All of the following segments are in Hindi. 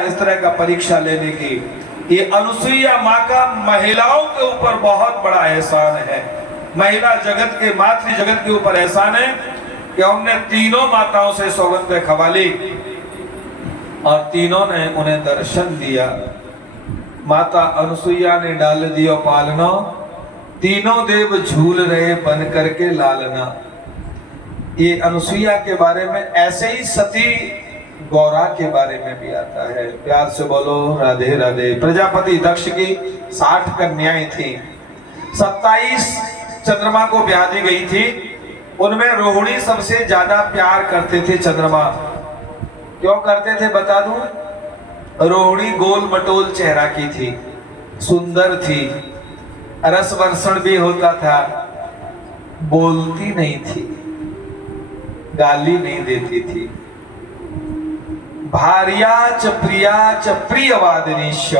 इस तरह का परीक्षा लेने की। ये अनुसुईया माँ का महिलाओं के ऊपर बहुत बड़ा एहसान है। महिला जगत के, मातृ जगत के ऊपर एहसान है कि हमने तीनों माताओं से सौगंध खवा ली और तीनों ने उन्हें दर्शन दिया। माता अनुसुईया ने डाल दिया पालना, तीनों देव झूल रहे बन करके लालना। ये अनुसुईया के बारे में ऐसे ही सती गौरा के बारे में भी आता है। प्यार से बोलो राधे राधे। प्रजापति दक्ष की 60 कन्याएं थी, 27 चंद्रमा को ब्याह दी गई थी। उनमें रोहिणी सबसे ज्यादा प्यार करते थे चंद्रमा। क्यों करते थे बता दूं? रोहिणी गोल मटोल चेहरा की थी, सुंदर थी, रस वर्षण भी होता था, बोलती नहीं थी, गाली नहीं देती थी। भार्या च प्रियवादिनीश।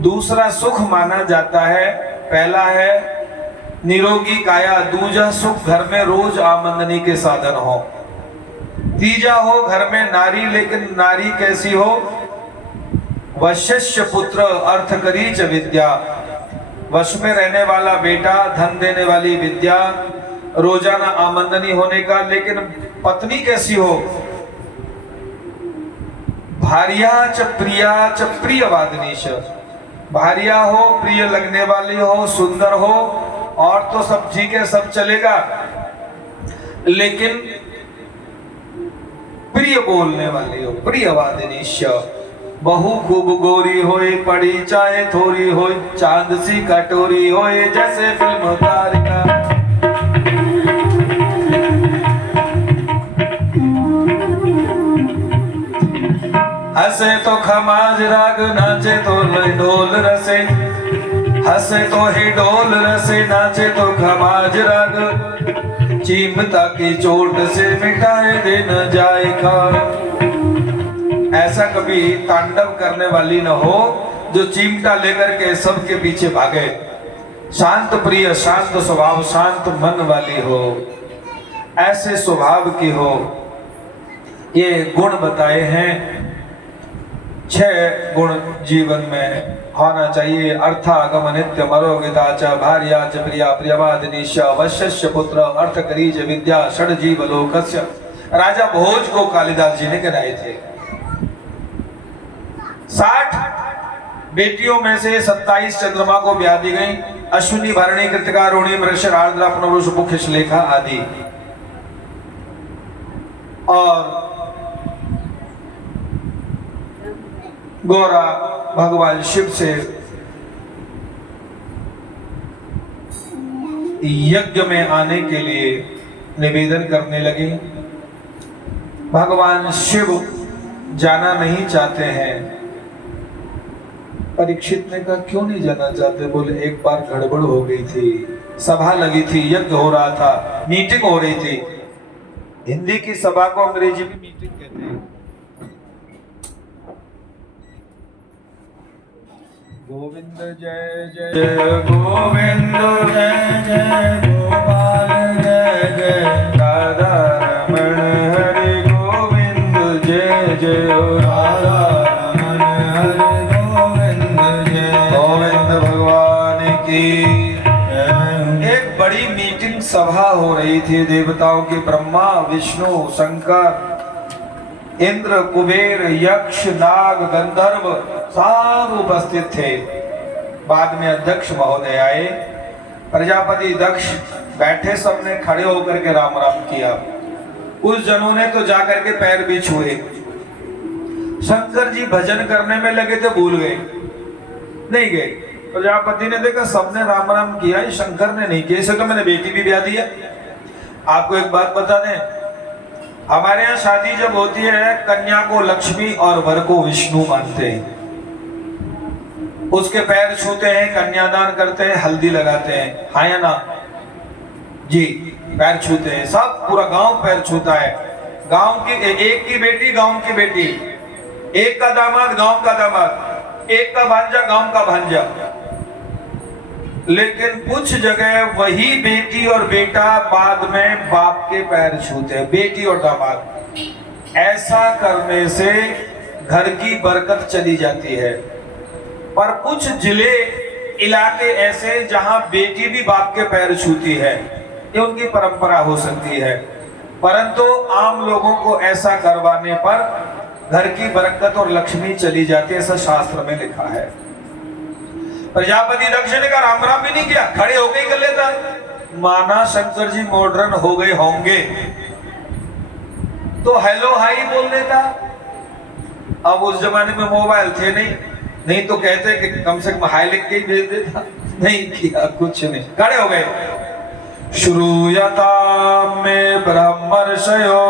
दूसरा सुख माना जाता है, पहला है निरोगी काया, दूजा सुख घर में रोज आमदनी के साधन हो, तीजा हो घर में नारी, लेकिन नारी कैसी हो? वश्य पुत्र अर्थ करी च विद्या। वश में रहने वाला बेटा, धन देने वाली विद्या, रोजाना आमदनी होने का। लेकिन पत्नी कैसी हो? भार्या च प्रियवादिनीश। भार्या हो, प्रिय लगने वाली हो, सुंदर हो, और तो सब ठीक है, सब चलेगा, लेकिन प्रिय बोलने वाली हो, प्रियवादिनीश। बहु खूब गोरी होए, पड़ी चाहे थोड़ी होए, चांद सी कटोरी होए, जैसे फिल्म तारिका। हंसे तो खमाज राग, नाचे तो ढोल रसे, हंसे तो ही ढोल रसे, नाचे तो खमाज राग, चिमटा की चोट से मिटाए दे न जाए खा। ऐसा कभी तांडव करने वाली न हो जो चिमटा लेकर के सबके पीछे भागे। शांत प्रिय, शांत स्वभाव, शांत मन वाली हो, ऐसे स्वभाव की हो। ये गुण बताए हैं, 6 गुण जीवन में होना चाहिए। अर्थागम नित्य मरोगिता च, भार्या च प्रिया प्रियवादिनीश, वश्यस्य पुत्र अर्थ करीज विद्या, षड जीव लोकस्य। राजा भोज को कालिदास जी ने गिनाए थे। 60 बेटियों में से 27 चंद्रमा को ब्याह दी गई। अश्विनी, भरणी, कृतिका, रोहिणी, मृगशिर, आर्द्रा, पुनर्वसु, पुष्य, श्लेखा आदि। और गौरा भगवान शिव से यज्ञ में आने के लिए निवेदन करने लगे। भगवान शिव जाना नहीं चाहते हैं। परीक्षित ने कहा क्यों नहीं जाना चाहते? बोले एक बार गड़बड़ हो गई थी, सभा लगी थी, यज्ञ हो रहा था, मीटिंग हो रही थी। हिंदी की सभा को अंग्रेजी में मीटिंग कहते हैं। गोविंद जय जय गोविंद, जय जय गोपाल, जय जय राधा रमण, हरे गोविंद जय जय राधा रमण, हरे गोविंद जय गोविंद भगवान की। एक बड़ी मीटिंग सभा हो रही थी देवताओं की। ब्रह्मा, विष्णु, शंकर, इंद्र, कुबेर, यक्ष, नाग, गंधर्व सब उपस्थित थे। बाद में अध्यक्ष महोदय आए। प्रजापति दक्ष बैठे, सबने खड़े होकर के राम राम किया। उस जनों ने तो जाकर के पैर भी छुए। शंकर जी भजन करने में लगे थे, भूल गए, नहीं गए। प्रजापति ने देखा सबने राम राम किया, शंकर ने नहीं किया, इसे तो मैंने बेटी भी ब्याह दिया। आपको एक बात बता दें, हमारे यहाँ शादी जब होती है, कन्या को लक्ष्मी और वर को विष्णु मानते हैं। उसके पैर छूते हैं, कन्यादान करते हैं, हल्दी लगाते हैं, हाँ या ना जी? पैर छूते हैं, सब पूरा गांव पैर छूता है। गांव की एक की बेटी गांव की बेटी, एक का दामाद गांव का दामाद, एक का भांजा गांव का भांजा। लेकिन कुछ जगह वही बेटी और बेटा बाद में बाप के पैर छूते हैं, बेटी और दामाद। ऐसा करने से घर की बरकत चली जाती है। पर कुछ जिले इलाके ऐसे जहां बेटी भी बाप के पैर छूती है, ये उनकी परंपरा हो सकती है, परंतु आम लोगों को ऐसा करवाने पर घर की बरकत और लक्ष्मी चली जाती है, ऐसा शास्त्र में लिखा है। प्रजापति दक्ष ने कहा राम राम भी नहीं किया, खड़े होके ही कर लेता। माना शंकर जी मॉडर्न हो गए होंगे तो हेलो हाई बोल देता। अब उस जमाने में मोबाइल थे नहीं तो कहते कि कम से कम हाई लिख के ही भेज देता। नहीं किया, कुछ नहीं, खड़े हो गए। श्रूयतां मे ब्रह्मर्षयो,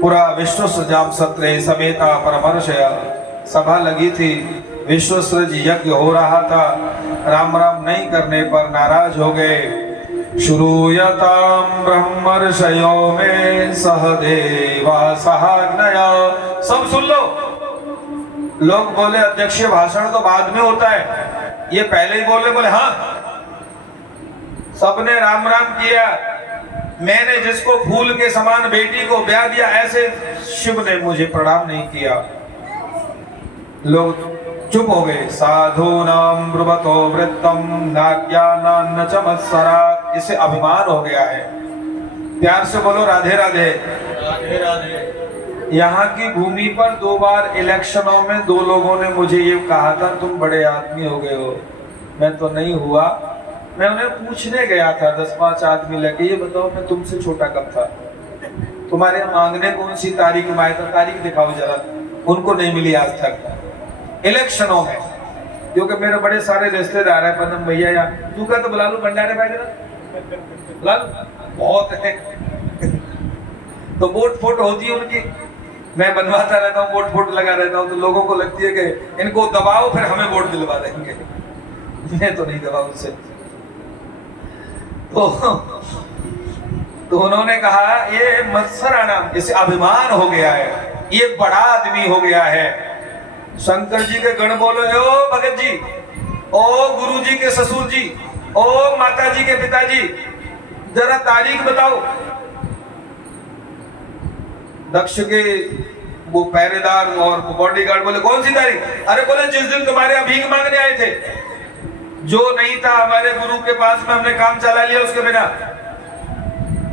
पूरा विश्व सजाम सत्रे समेता परमर्षया, सभा लगी थी, विश्वसृज यज्ञ हो रहा था, राम राम नहीं करने पर नाराज हो गए। श्रूयतां ब्रह्मर्षयो में सहदेवा सहाग्नया, सब सुन लो। लोग बोले अध्यक्षीय भाषण तो बाद में होता है, ये पहले ही बोले हाँ। सबने राम राम किया। मैंने जिसको फूल के समान बेटी को ब्याह दिया, ऐसे शिव ने मुझे प्रणाम नहीं किया। लोग चुप हो गए। साधूनां ब्रुवतो वृत्तम नाज्ञानान्न च मत्सरात्, इसे अभिमान हो गया है। प्यार से बोलो राधे राधे। राधे राधे। यहाँ की भूमि पर 2 बार इलेक्शनों में 2 लोगों ने मुझे ये कहा था तुम बड़े आदमी हो गए हो। मैं तो नहीं हुआ। मैं उन्हें पूछने गया था 10-5 आदमी लेके, ये बताओ मैं तुमसे छोटा कब था, तुम्हारे मांगने कौन सी तारीख में आया था, तारीख दिखाओ जरा। उनको नहीं मिली आज तक इलेक्शनों में, क्योंकि मेरे बड़े सारे रिश्तेदार है। पदम भैया या तू का तो बुला लो, भंडारे भाई बुला लो, बहुत है। तो वोट फोट होती है उनकी, मैं बनवाता रहता हूँ, वोट फोट लगा रहता हूँ, तो लोगों को लगती है कि इनको दबाओ फिर हमें वोट दिलवा देंगे। मैं तो नहीं दबाऊ उनसे। तो उन्होंने कहा ये मत्सराना, इसे अभिमान हो गया है, ये बड़ा आदमी हो गया है। शंकर जी के गण बोलो, ओ भगत जी, ओ गुरु जी के ससुर जी, ओ माता जी के पिताजी, जरा तारीख बताओ। दक्ष के वो पहरेदार और बॉडीगार्ड बोले कौन सी तारीख? अरे बोले जिस दिन तुम्हारे यहाँ भीख मांगने आए थे, जो नहीं था हमारे गुरु के पास में, हमने काम चला लिया उसके बिना।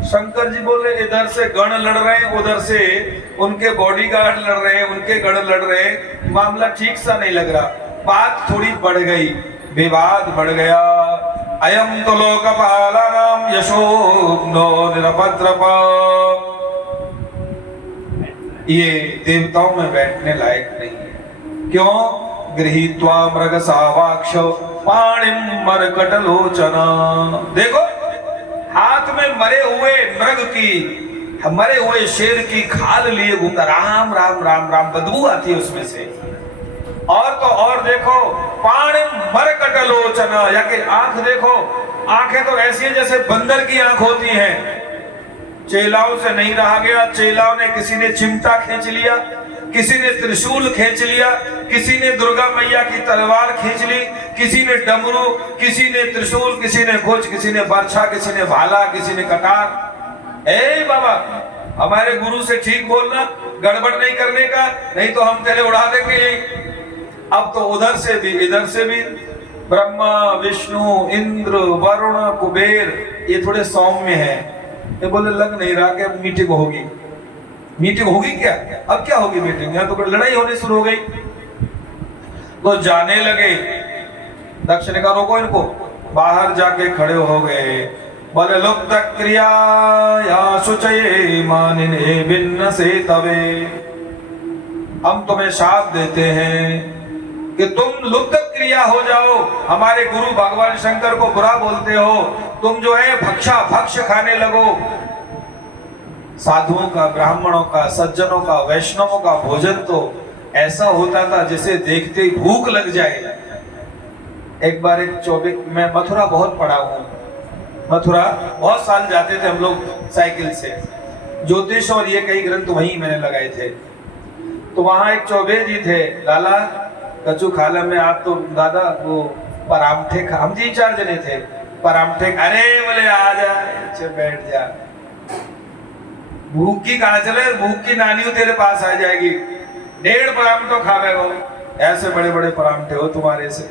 शंकर जी बोले इधर से गण लड़ रहे हैं, उधर से उनके बॉडीगार्ड लड़ रहे हैं, उनके गण लड़ रहे हैं, मामला ठीक सा नहीं लग रहा। बात थोड़ी बढ़ गई, विवाद बढ़ गया। अयम तो लोकपालानाम यशोग्नो निरपत्रपा, ये देवताओं में बैठने लायक नहीं है। क्यों? गृहीत्वा मृग सावाक्ष पाणिम मरकटलोचना, देखो हाथ में मरे हुए मृग की, मरे हुए शेर की खाल लिए घूमता, राम राम राम राम, बदबू आती है उसमें से। और तो और देखो पाणिम मरकटलोचना, या कि आंख देखो, आंखें तो ऐसी है जैसे बंदर की आंख होती हैं। चेलाओं से नहीं रहा गया, चेलाओं ने, किसी ने चिमटा खींच लिया, किसी ने त्रिशूल खींच लिया, किसी ने दुर्गा मैया की तलवार खींच ली, किसी ने डमरू, किसी ने त्रिशूल, किसी ने खोज, किसी ने बर्छा, किसी ने भाला, किसी ने कटार। ए बाबा, हमारे गुरु से ठीक बोलना, गड़बड़ नहीं करने का, नहीं तो हम तेरे उड़ा देंगे यही। अब तो उधर से भी इधर से भी ब्रह्मा विष्णु इंद्र वरुण कुबेर ये थोड़े सौम्य है। ये बोले लग नहीं रहा कि मीटिंग होगी। मीटिंग होगी क्या? अब क्या होगी मीटिंग? यहाँ तो लड़ाई होनी शुरू हो गई। तो जाने लगे। दक्ष ने कहा रोको इनको, बाहर जाके खड़े हो गए। बोले लुप्त क्रिया या शुचये मानिने भिन्न से तवे, हम तुम्हें शाप देते हैं कि तुम लुप्त क्रिया हो जाओ। हमारे गुरु भगवान शंकर को बुरा बोलते हो, तुम जो है भक्षा भक्ष खाने लगो। साधुओं का, ब्राह्मणों का, सज्जनों का, वैष्णवों का भोजन तो ऐसा होता था जिसे देखते ही भूख लग जाए। एक बार एक 24, मैं मथुरा बहुत पढ़ा हूँ, मथुरा बहुत साल जाते थे हम लोग साइकिल से। ज्योतिष और ये कई ग्रंथ वहीं मैंने लगाए थे। तो वहां एक चौबे जी थे, लाला कचू खाला में आप तो दादा वो परामठे खा, हम 3-4 जने थे। परामठे, अरे बोले आ जा, बैठ जा। भूख की कहा चले, भूख की नानी तेरे पास आ जाएगी, 1.5 पराम तो खावे हो, ऐसे बड़े बड़े परामठे हो तुम्हारे से,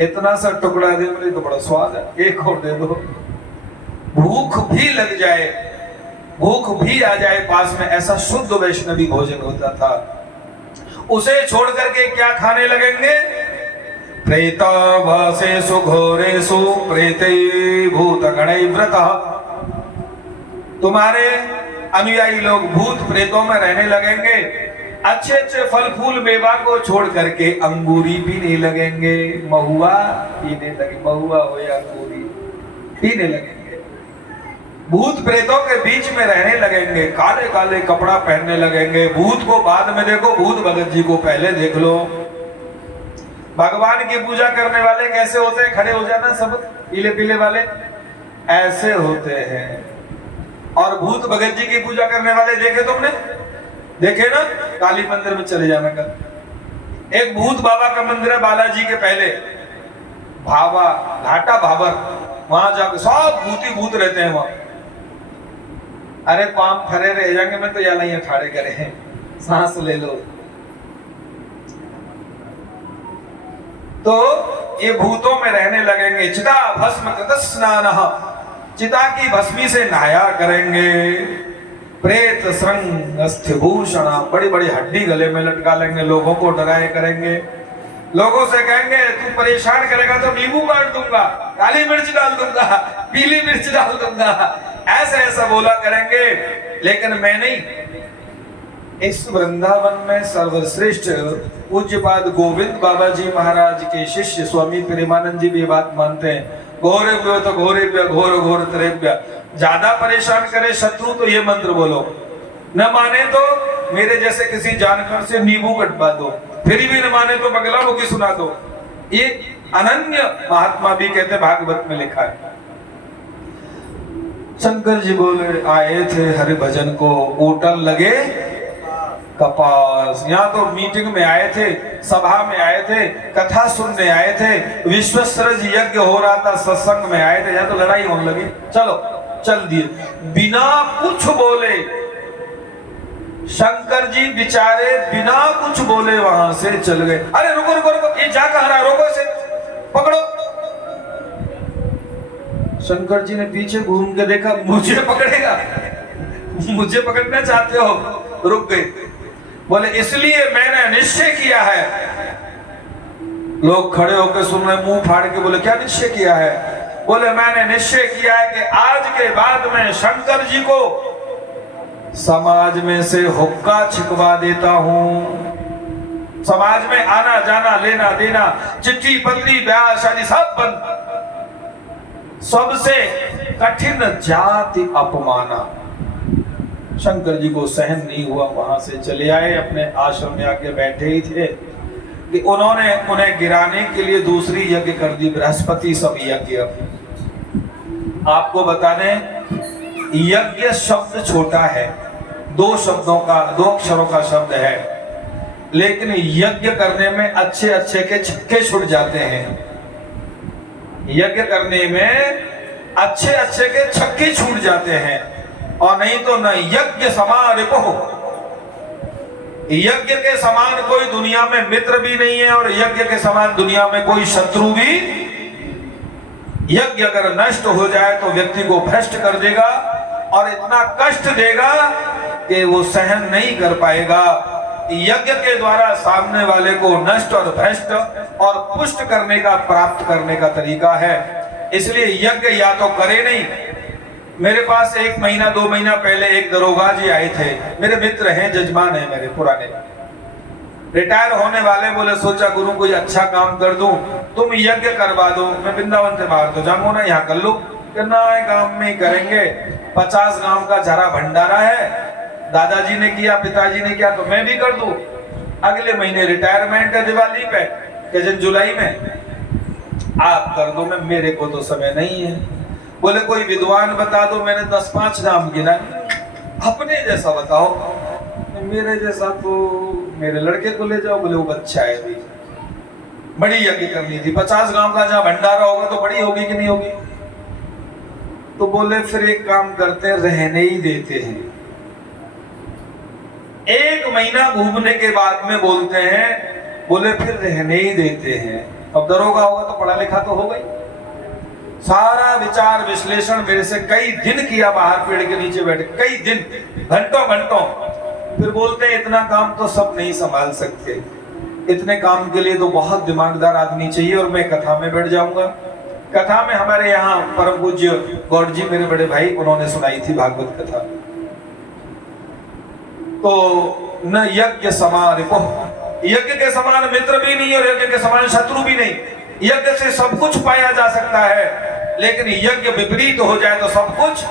इतना सा टुकड़ा दे, मुझे तो बड़ा स्वाद है, एक और दे दो। भूख भी लग जाए, भूख भी आ जाए पास में, ऐसा शुद्ध वैष्णवी भोजन होता था। उसे छोड़ करके क्या खाने लगेंगे? प्रेताभासेषु घोरेषु प्रेते भूत गणै व्रतः। तुम्हारे अनुयायी लोग भूत प्रेतों में रहने लगेंगे, अच्छे अच्छे फल फूल मेवा को छोड़ करके अंगूरी पीने लगेंगे, महुआ पीने लगे, महुआ हो या अंगूरी पीने लगेंगे, भूत प्रेतों के बीच में रहने लगेंगे, काले काले कपड़ा पहनने लगेंगे। भूत को बाद में देखो, भूत भगत जी को पहले देख लो। भगवान की पूजा करने वाले कैसे होते हैं? खड़े हो जाना सब, पीले पीले वाले ऐसे होते हैं। और भूत भगत जी की पूजा करने वाले देखे तुमने? देखे ना? काली मंदिर में चले जाना कर। एक भूत बाबा का मंदिर है बालाजी के पहले, भावा घाटा भावर, वहां जाकर सब भूती भूत रहते हैं वहां। अरे पाम फरे रह जाएंगे, मैं तो यहाँ अखाड़े करे, सांस ले लो। तो ये भूतों में रहने लगेंगे। चिता भस्म कृत स्नानः, चिता की भस्मी से नहाया करेंगे। प्रेत श्रृंग अस्थिभूषण, बड़ी बड़ी हड्डी गले में लटका लेंगे, लोगों को डराए करेंगे। लोगों से कहेंगे तू परेशान करेगा तो नींबू काट दूंगा, काली मिर्च डाल दूंगा, पीली मिर्च डाल दूंगा, ऐसा ऐसा बोला करेंगे। लेकिन मैं नहीं, इस वृंदावन में सर्वश्रेष्ठ पूज्यपाद गोविंद बाबा जी महाराज के शिष्य स्वामी प्रेमानंद जी भी बात मानते हैं। घोरेभ्यो तो घोरेभ्य, घोर घोर तरेभ्य। ज्यादा परेशान करे शत्रु तो ये मंत्र बोलो, न माने तो मेरे जैसे किसी जानकार से नींबू कटवा दो, फिर भी न माने तो बगला मुखी सुना दो। ये अनन्य महात्मा भी कहते भागवत में लिखा है। शंकर जी बोले आए थे हरि भजन को, ओटल लगे कपास। यहाँ तो मीटिंग में आए थे, सभा में आए थे, कथा सुनने आए थे, विश्वसृज यज्ञ हो रहा था, सत्संग में आए थे। यहाँ तो लड़ाई होने लगी, चलो चल दिए, बिना कुछ बोले। शंकर जी बेचारे बिना कुछ बोले वहां से चल गए। अरे रुको रुको रुको, ये जा कहाँ रहा, रोको से, पकड़ो। शंकर जी ने पीछे घूम के देखा, मुझे पकड़ेगा, मुझे पकड़ना चाहते हो? रुक गए। बोले इसलिए मैंने निश्चय किया है। लोग खड़े होकर सुन रहे, मुंह फाड़ के बोले क्या निश्चय किया है? बोले मैंने निश्चय किया है कि आज के बाद मैं शंकर जी को समाज में से हुक्का छिकवा देता हूं। समाज में आना जाना, लेना देना, चिट्ठी पत्री ब्याह शादी सब बंद। सबसे कठिन जाति अपमाना। शंकर जी को सहन नहीं हुआ, वहां से चले आए, अपने आश्रम में आके बैठे ही थे कि उन्होंने उन्हें गिराने के लिए दूसरी यज्ञ कर दी, बृहस्पति सब यज्ञ। आपको बता दें, यज्ञ शब्द छोटा है, 2 शब्दों का, 2 अक्षरों का शब्द है, लेकिन यज्ञ करने में अच्छे अच्छे के छक्के छुट जाते हैं। यज्ञ करने में अच्छे अच्छे के छक्के छूट जाते हैं। और नहीं तो न यज्ञ समान रिपो, यज्ञ के समान कोई दुनिया में मित्र भी नहीं है, और यज्ञ के समान दुनिया में कोई शत्रु भी। यज्ञ अगर नष्ट हो जाए तो व्यक्ति को भ्रष्ट कर देगा, और इतना कष्ट देगा कि वो सहन नहीं कर पाएगा। यज्ञ के द्वारा सामने वाले को नष्ट और भ्रष्ट और पुष्ट करने का, प्राप्त करने का तरीका है। इसलिए यज्ञ या तो करे नहीं। मेरे पास 1 महीना 2 महीना पहले एक दरोगा जी आए थे, मेरे मित्र हैं, जजमान हैं मेरे पुराने, रिटायर होने वाले। बोले सोचा गुरु कोई अच्छा काम कर दूं, तुम यज्ञ करवा दो, मैं वृंदावन से बाहर तो जाऊंगा ना, यहाँ कर लो। करना है गांव में ही करेंगे, 50 गांव का झरा भंडारा है, दादाजी ने किया, पिताजी ने किया, तो मैं भी कर दूं। अगले महीने रिटायरमेंट है दिवाली पे, कि जुलाई में, आप कर दो, मैं, मेरे को तो समय नहीं है। बोले कोई विद्वान बता दो, मैंने 10-5 नाम गिना। अपने जैसा बताओ, मेरे जैसा तो मेरे लड़के को ले जाओ। बोले वो बच्चा है भी, बड़ी यज्ञ करनी थी, 50 गांव का जहाँ भंडारा होगा तो बड़ी होगी कि नहीं होगी? तो बोले फिर एक काम करते हैं, रहने ही देते हैं। 1 महीना घूमने के बाद में बोलते हैं, बोले फिर रहने ही देते हैं। अब दरोगा होगा तो पढ़ा लिखा तो हो गई। सारा विचार विश्लेषण मेरे से कई दिन किया, बाहर पेड़ के नीचे बैठे कई दिन, घंटों घंटों। फिर बोलते हैं इतना काम तो सब नहीं संभाल सकते, इतने काम के लिए तो बहुत दिमागदार आदमी चाहिए, और मैं कथा में बैठ जाऊंगा। कथा में हमारे यहाँ परम पूज्य गौड़ जी मेरे बड़े भाई, उन्होंने सुनाई थी भागवत कथा। तो न यज्ञ समान रिपुः, यज्ञ के समान मित्र भी नहीं और यज्ञ के समान शत्रु भी नहीं। यज्ञ से सब कुछ पाया जा सकता है, लेकिन यज्ञ विपरीत हो जाए तो सब कुछ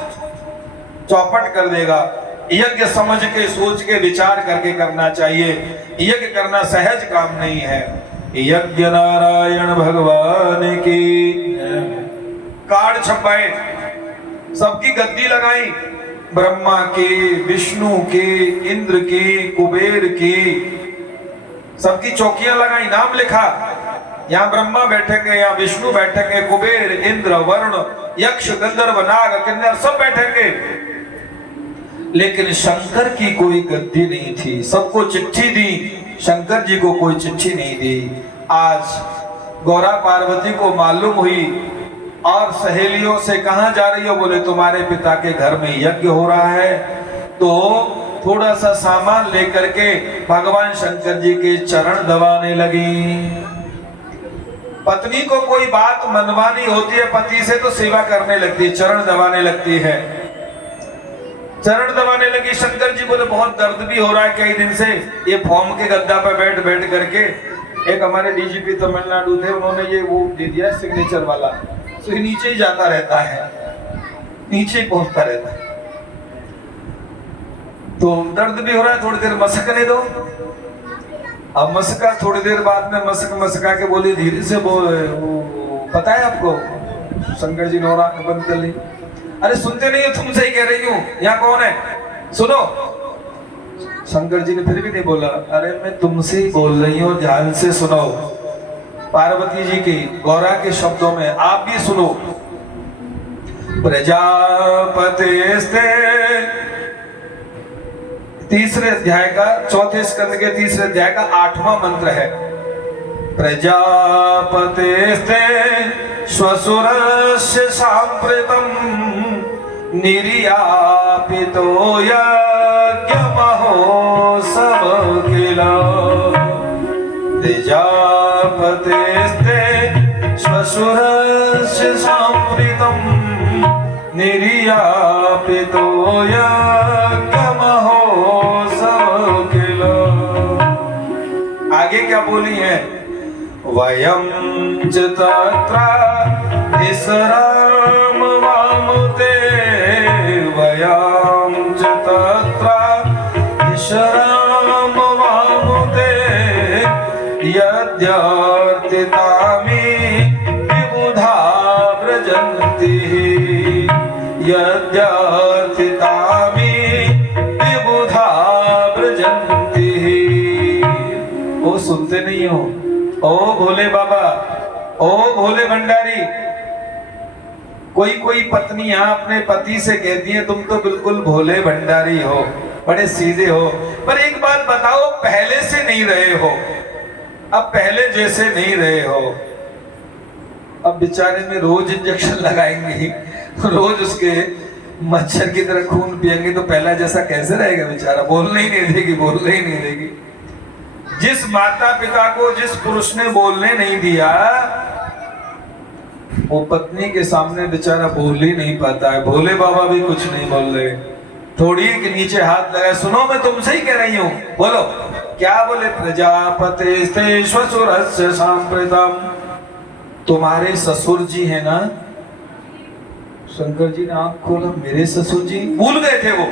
चौपट कर देगा। यज्ञ समझ के, सोच के, विचार करके करना चाहिए। यज्ञ करना सहज काम नहीं है। यज्ञ नारायण भगवान की। कार्ड छपाए, सबकी गद्दी लगाई, ब्रह्मा की, विष्णु की, इंद्र की, कुबेर की, सबकी चौकियां लगाई, नाम लिखा। यहाँ ब्रह्मा बैठेंगे, यहाँ विष्णु बैठेंगे, कुबेर, इंद्र, वरुण, यक्ष, गंधर्व, नाग, किन्नर सब बैठेंगे। लेकिन शंकर की कोई गद्दी नहीं थी। सबको चिट्ठी दी, शंकर जी को कोई चिट्ठी नहीं दी। आज गौरा पार्वती को मालूम हुई और सहेलियों से कहां जा रही हो, बोले तुम्हारे पिता के घर में यज्ञ हो रहा है। तो थोड़ा सा सामान लेकर के भगवान शंकर जी के चरण दबाने लगी। पत्नी को कोई बात मनवानी होती है पति से तो सेवा करने लगती है, चरण दबाने लगती है। चरण दबाने लगी। शंकर जी बोले बहुत दर्द भी हो रहा है कई दिन से, ये फॉर्म के गद्दा पर बैठ बैठ करके। एक हमारे डीजीपी तमिलनाडु थे, उन्होंने ये वो दे दिया सिग्नेचर वाला, तो ये नीचे ही जाता रहता है, नीचे ही पहुंचता रहता है। तो दर्द भी हो रहा है, थोड़ी देर मसकने दो। अब मसका, थोड़ी देर बाद में मसका के बोली धीरे से बोल, पता है आपको? शंकर जी ने और आंख बंद कर ली। अरे सुनते नहीं हो, तुमसे ही कह रही हूँ, यहाँ कौन है, सुनो। शंकर जी ने फिर भी नहीं बोला। अरे मैं तुमसे ही बोल रही हूँ, ध्यान से सुनो। पार्वती जी की गौरा के शब्दों में आप भी सुनो। प्रजापतिस्ते, तीसरे अध्याय का, चौथे स्कंद के तीसरे अध्याय का 8वां मंत्र है। प्रजापतिस्ते श्वशुरस्य सांप्रतम् निर्यापितो यज्ञमहोत्सव किल। प्रजापतिस्ते श्वशुरस्य सांप्रतम् निर्यापितो यज्ञमहोत्सव किल। आगे क्या बोली है? वयं च तत्र विश्राम वामुते, वयं च तत्र विश्राम वामुते, यद्यर्थितामि विबुधा व्रजन्ति, यद्यर्थितामि विबुधा व्रजन्ति। वो सुनते नहीं हो? ओ भोले बाबा, ओ भोले भंडारी। कोई पत्नी यहाँ अपने पति से कहती है तुम तो बिल्कुल भोले भंडारी हो, बड़े सीधे हो, पर एक बात बताओ, पहले से नहीं रहे हो, अब पहले जैसे नहीं रहे हो। अब बेचारे में रोज इंजेक्शन लगाएंगे, रोज उसके मच्छर की तरह खून पिएंगे, तो पहला जैसा कैसे रहेगा बेचारा? बोलने ही नहीं देगी, बोलने ही नहीं देगी। जिस माता पिता को जिस पुरुष ने बोलने नहीं दिया, वो पत्नी के सामने बेचारा बोल ही नहीं पाता है। भोले बाबा भी कुछ नहीं बोल रहे, थोड़ी के नीचे हाथ लगाए। सुनो, मैं तुमसे ही कह रही हूँ, बोलो क्या बोले? प्रजापतिस्ते श्वशुरस्य सांप्रतम्, तुम्हारे ससुर जी है ना? शंकर जी ने आंख खोला, मेरे ससुर जी? भूल गए थे वो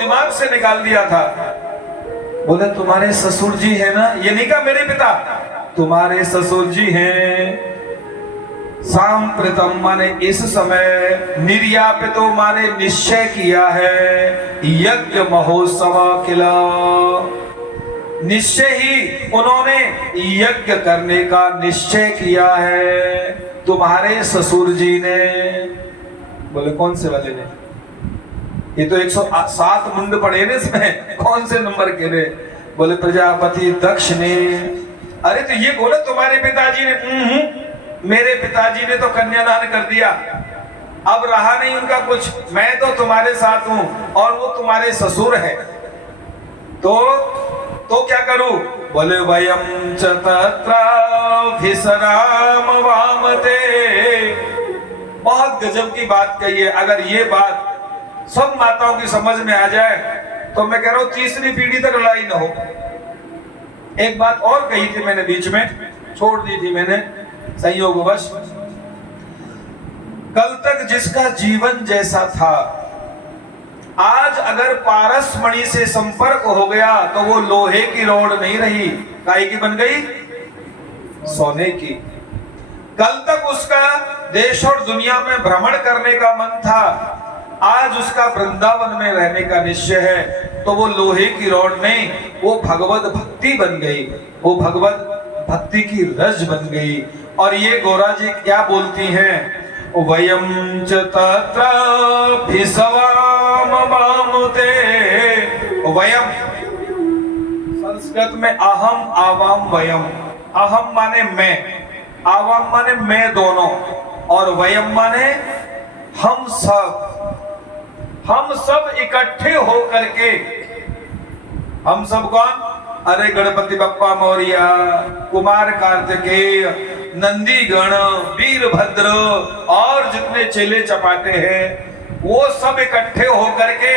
दिमाग से निकाल दिया था। बोले तुम्हारे ससुर जी है ना? ये नहीं कहा मेरे पिता, तुम्हारे ससुर जी हैं। सांप्रतम माने इस समय, निर्यापितो माने निश्चय किया है, यज्ञ महोत्सव किला, निश्चय ही उन्होंने यज्ञ करने का निश्चय किया है तुम्हारे ससुर जी ने। बोले कौन से वाले ने? ये तो 107 मुंड पड़े ने इसमें, कौन से नंबर के रे? बोले प्रजापति दक्ष ने। अरे तो ये बोले तुम्हारे पिताजी ने? मेरे पिताजी ने तो कन्यादान कर दिया, अब रहा नहीं उनका कुछ, मैं तो तुम्हारे साथ हूं और वो तुम्हारे ससुर है, तो क्या करूं? बोले वयम च तत्राभिसराम वामते। बहुत गजब की बात कही है। अगर ये बात सब माताओं की समझ में आ जाए तो मैं कह रहा हूं तीसरी पीढ़ी तक लड़ाई न हो। एक बात और कही थी मैंने, बीच में छोड़ दी थी मैंने संयोगवश। कल तक जिसका जीवन जैसा था, आज अगर पारस मणि से संपर्क हो गया तो वो लोहे की रोड नहीं रही, काहे की बन गई? सोने की। कल तक उसका देश और दुनिया में भ्रमण करने का मन था, आज उसका वृंदावन में रहने का निश्चय है, तो वो लोहे की रोड नहीं, वो भगवत भक्ति बन गई, वो भगवत भक्ति की रज बन गई। और ये गौरा जी क्या बोलती हैं? वयम च तत्राभिसवाम वामते। वयम संस्कृत में अहम आवाम वयम। अहम माने मैं, आवाम माने मैं दोनों, और वयम माने हम सब। हम सब इकट्ठे हो करके, हम सब कौन? अरे गणपति बप्पा मौर्या, कुमार कार्तिकेय, नंदी गण, वीरभद्र और जितने चेले चपाटे हैं, वो सब इकट्ठे होकर के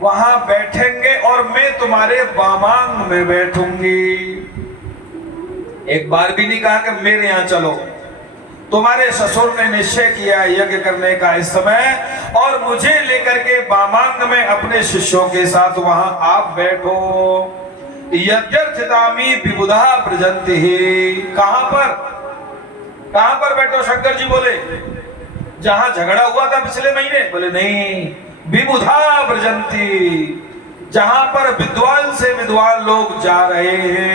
वहां बैठेंगे और मैं तुम्हारे वामांग में बैठूंगी। एक बार भी नहीं कहा कि मेरे यहां चलो। तुम्हारे ससुर ने निश्चय किया यज्ञ करने का इस समय, और मुझे लेकर के वामांग में अपने शिष्यों के साथ वहां आप बैठो। यद्यर्थितामी विबुधा प्रजंति ही। कहां पर बैठो? शंकर जी बोले जहां झगड़ा हुआ था पिछले महीने। बोले नहीं, विबुधा प्रजंति, जहां पर विद्वान से विद्वान लोग जा रहे हैं,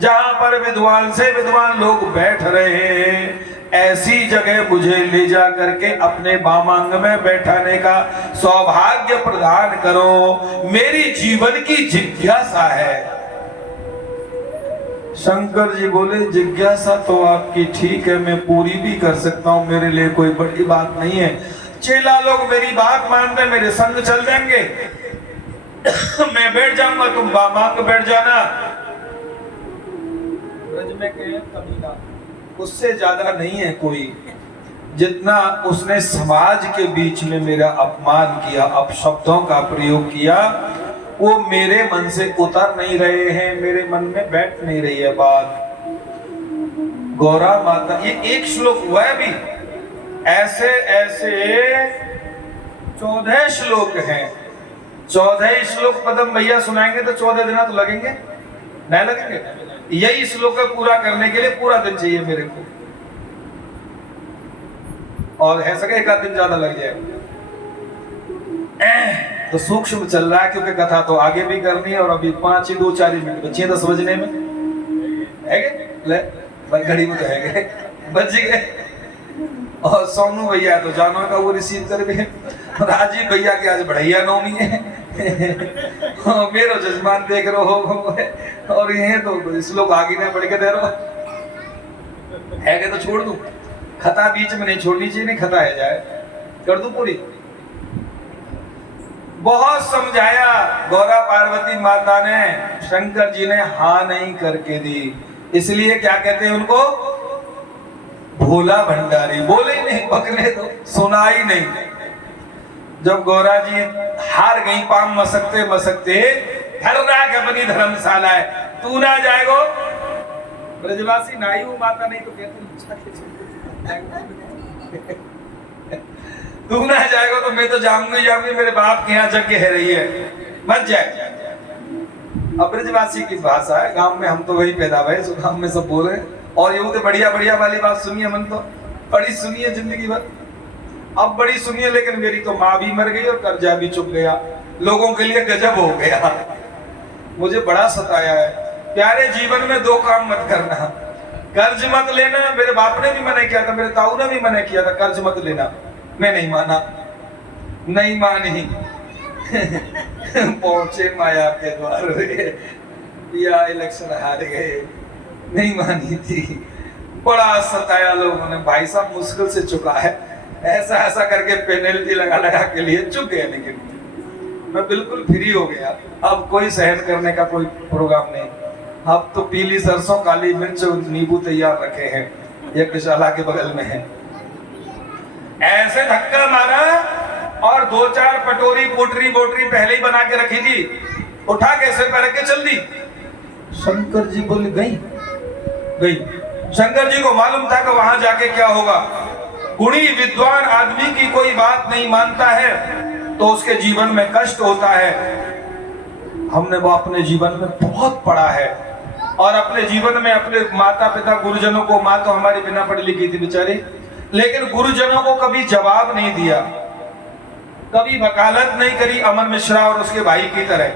जहां पर विद्वान से विद्वान लोग बैठ रहे हैं, ऐसी जगह मुझे ले जा करके अपने वामांग में बैठाने का सौभाग्य प्रदान करो। मेरी जीवन की जिज्ञासा है। शंकर जी बोले जिज्ञासा तो आपकी ठीक है, मैं पूरी भी कर सकता हूं, मेरे लिए कोई बड़ी बात नहीं है। चेला लोग मेरी बात मानते, मेरे संग चल जाएंगे, मैं बैठ जाऊंगा, तुम वामांग बैठ जाना। ब्रज में कहे कबीला, उससे ज्यादा नहीं है कोई, जितना उसने समाज के बीच में मेरा अपमान किया, अपशब्दों का प्रयोग किया, वो मेरे मन से उतर नहीं रहे हैं, मेरे मन में बैठ नहीं रही है बात। गौरा माता, ये एक श्लोक हुआ है भी, ऐसे ऐसे 14 श्लोक हैं। 14 श्लोक पदम भैया सुनाएंगे तो 14 दिन तो लगेंगे, नहीं लगेंगे? यही श्लोक पूरा करने के लिए पूरा दिन चाहिए मेरे को, और है सके एक आध दिन ज्यादा लग जाए। तो सूक्ष्म चल रहा है, क्योंकि कथा तो आगे भी करनी है, और अभी 5 ही 2-4 मिनट बचे हैं 10 बजने में, है ले घड़ी में तो है बज गए। और सोनू भैया तो जानो का वो रिसीव कर भी, राजीव भैया की आज बढ़िया नौमी है, मेरा जजमान देख रहे हो, और ये तो इस लोग आगे नहीं बढ़ के दे रहे है तो छोड़ दूं। खता बीच में नहीं छोड़नी चाहिए, नहीं खता है जाए, कर दूं पूरी। बहुत समझाया गौरा पार्वती माता ने, शंकर जी ने हाँ नहीं करके दी। इसलिए क्या कहते हैं उनको? भोला भंडारी। बोले ही नहीं, पकड़े तो सुना ही नहीं। जब गौरा जी हार गई, पाम मसकते मसकते, धर्रा के बनी धर्मशाला है, तू ना जाएगो ब्रजवासी नाई हूं माता, नहीं तो कहते तू ना जाएगा तो मैं तो जाऊंगी, मेरे बाप के यहाँ जगह है रही है, मत जाए। अब ब्रजवासी की भाषा है, गांव में हम तो वही पैदा हुए, सो गांव में सब बोल रहे हैं। और ये तो बढ़िया बढ़िया वाली बात सुनिए, मन तो बड़ी सुनिए जिंदगी भर, अब बड़ी सुनिए। लेकिन मेरी तो माँ भी मर गई और कर्जा भी चुक गया, लोगों के लिए गजब हो गया, मुझे बड़ा सताया है। प्यारे जीवन में 2 काम मत करना, कर्ज मत लेना। मेरे बाप ने भी मना किया था, मेरे ताऊ ने भी मना किया था, कर्ज मत लेना। मैं नहीं माना, नहीं मानी। पहुंचे माया के द्वार या इलेक्शन हार गए, नहीं मानी थी। बड़ा सताया लोगों ने, भाई साहब मुश्किल से चुका है, ऐसा ऐसा करके पेनल्टी लगा लगा के लिए चुक गए। लेकिन मैं बिल्कुल फ्री हो गया, अब कोई सहन करने का कोई प्रोग्राम नहीं। अब तो पीली सरसों, काली मिर्च, नींबू तैयार रखे हैं, यज्ञशाला के बगल में है। ऐसे धक्का मारा और 2-4 पटोरी पोटरी बोटरी पहले ही बना के रखी थी, उठा के सिर पर रख के चल दी। शंकर जी बोले गई गई। शंकर जी को मालूम था कि वहां जाके क्या होगा। गुणी विद्वान आदमी की कोई बात नहीं मानता है तो उसके जीवन में कष्ट होता है। हमने वो अपने जीवन में बहुत पढ़ा है, और अपने जीवन में अपने माता पिता गुरुजनों को, माँ तो हमारी बिना पढ़ी लिखी थी बेचारी, लेकिन गुरुजनों को कभी जवाब नहीं दिया, कभी वकालत नहीं करी अमर मिश्रा और उसके भाई की तरह,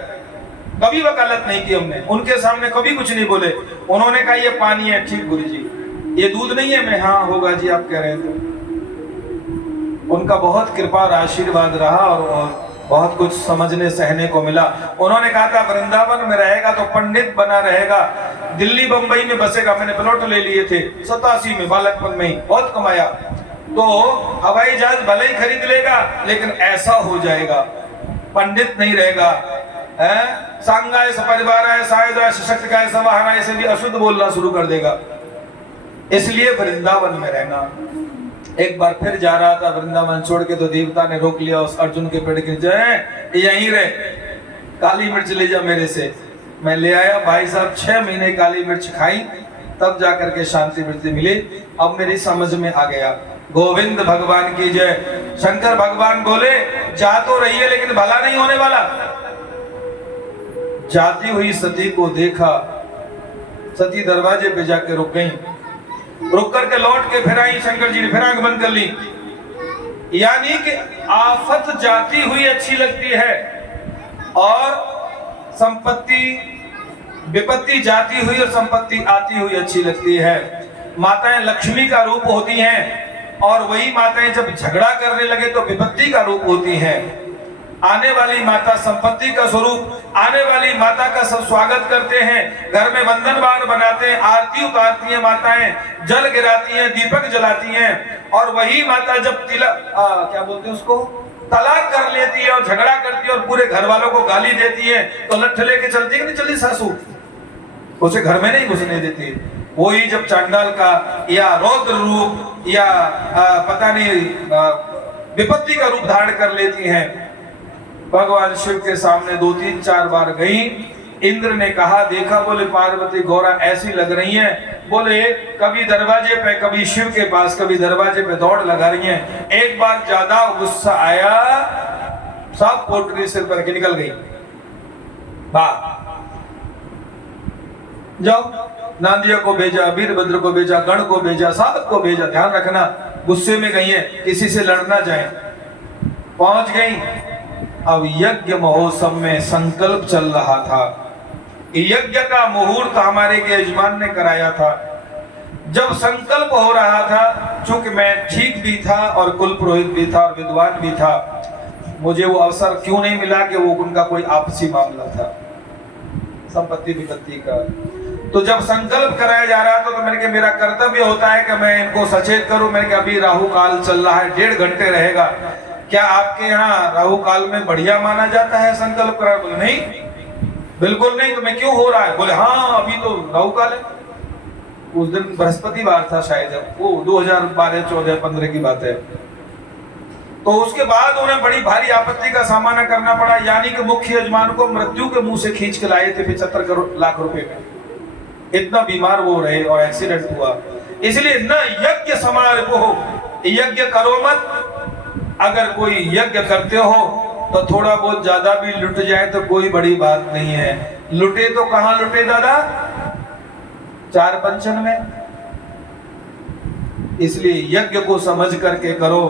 कभी वकालत नहीं की हमने, उनके सामने कभी कुछ नहीं बोले। उन्होंने कहा ये पानी है, ठीक गुरुजी, ये दूध नहीं है, मैं हाँ होगा जी आप कह रहे हैं तो। उनका बहुत कृपा और आशीर्वाद रहा और बहुत कुछ समझने सहने को मिला। उन्होंने कहा था वृंदावन में रहेगा तो पंडित बना रहेगा, दिल्ली बंबई में बसेगा। मैंने प्लॉट ले लिए थे 87 में, बालकपन में ही बहुत कमाया। तो हवाई जहाज भले ही खरीद लेगा लेकिन ऐसा हो जाएगा, पंडित नहीं रहेगा। सांगाय सपरिवाराय सायुजाय सशक्तिकाय सवाहनाय से भी अशुद्ध बोलना शुरू कर देगा। इसलिए वृंदावन में रहना। एक बार फिर जा रहा था वृंदावन छोड़ के, तो देवता ने रोक लिया उस अर्जुन के पेड़ के नीचे, यहीं रहे, काली मिर्च ले जा मेरे से। मैं ले आया भाई साहब, 6 महीने काली मिर्च खाई, तब जाकर के शांति मिलती मिली। अब मेरी समझ में आ गया। गोविंद भगवान की जय। शंकर भगवान बोले जा तो रही है लेकिन भला नहीं होने वाला। जाती हुई सती को देखा, सती दरवाजे पे जाके रुक गई, रुक करके लौट के फिर आई। शंकर जी ने फिर आंख बंद कर ली। यानी कि आफत जाती हुई अच्छी लगती है और संपत्ति, विपत्ति जाती हुई और संपत्ति आती हुई अच्छी लगती है। माताएं लक्ष्मी का रूप होती हैं और वही माताएं जब झगड़ा करने लगे तो विपत्ति का रूप होती हैं। आने वाली माता संपत्ति का स्वरूप, आने वाली माता का सब स्वागत करते हैं, घर में बंधनवार बनाते हैं, आरती उतारती हैं माताएं, जल गिराती हैं, दीपक जलाती हैं। और वही माता जब तिलक क्या बोलते हैं उसको, तलाक कर लेती है और झगड़ा करती है और पूरे घर वालों को गाली देती है, तो लठ लेके चलती है कि नहीं चली सासू, उसे घर में नहीं घुसने देती। वही जब चांडाल का या रौद्र रूप या पता नहीं विपत्ति का रूप धारण कर लेती हैं। भगवान शिव के सामने 2-3-4 बार गई। इंद्र ने कहा देखा, बोले पार्वती गौरा ऐसी लग रही हैं, बोले कभी दरवाजे पे, कभी शिव के पास, कभी दरवाजे पे दौड़ लगा रही हैं। एक बार ज्यादा गुस्सा आया, सब पोटरी सिर पर के निकल गई। जाओ, नांदिया को भेजा, वीरभद्र को भेजा, गण को भेजा, सबको भेजा। ध्यान रखना, गुस्से में गई है, किसी से लड़ना जाए। पहुंच गई। अब यज्ञ महोत्सव में संकल्प चल रहा था। यज्ञ का मुहूर्त हमारे यजमान ने कराया था। जब संकल्प हो रहा था, चूंकि मैं ठीक भी था और कुल पुरोहित भी था और विद्वान भी था, मुझे वो अवसर क्यों नहीं मिला कि वो उनका कोई आपसी मामला था संपत्ति विपत्ति का। तो जब संकल्प कराया जा रहा था तो मैंने कहा मेरा कर्तव्य होता है कि मैं इनको सचेत करूं। मैंने कहा अभी राहु काल चल रहा है, 1.5 घंटे रहेगा, क्या आपके यहाँ राहु काल में बढ़िया माना जाता है संकल्प करा? बोले नहीं, बिल्कुल नहीं। तो मैं क्यों हो रहा है? बोले हाँ अभी तो राहु काल है। उस दिन बृहस्पतिवार था शायद, वो 2012, 14, 15 की बात है। तो उसके बाद उन्हें बड़ी भारी आपत्ति का सामना करना पड़ा। यानी कि मुख्य यजमान को मृत्यु के मुंह से खींच के लाए थे 75 लाख रुपए में। इतना बीमार वो रहे और एक्सीडेंट हुआ। इसलिए न यज्ञ समारोह, यज्ञ करो मत। अगर कोई यज्ञ करते हो तो थोड़ा बहुत ज्यादा भी लुट जाए तो कोई बड़ी बात नहीं है। लुटे तो कहां लुटे दादा? 4 पंचन में। इसलिए यज्ञ को समझ करके करो।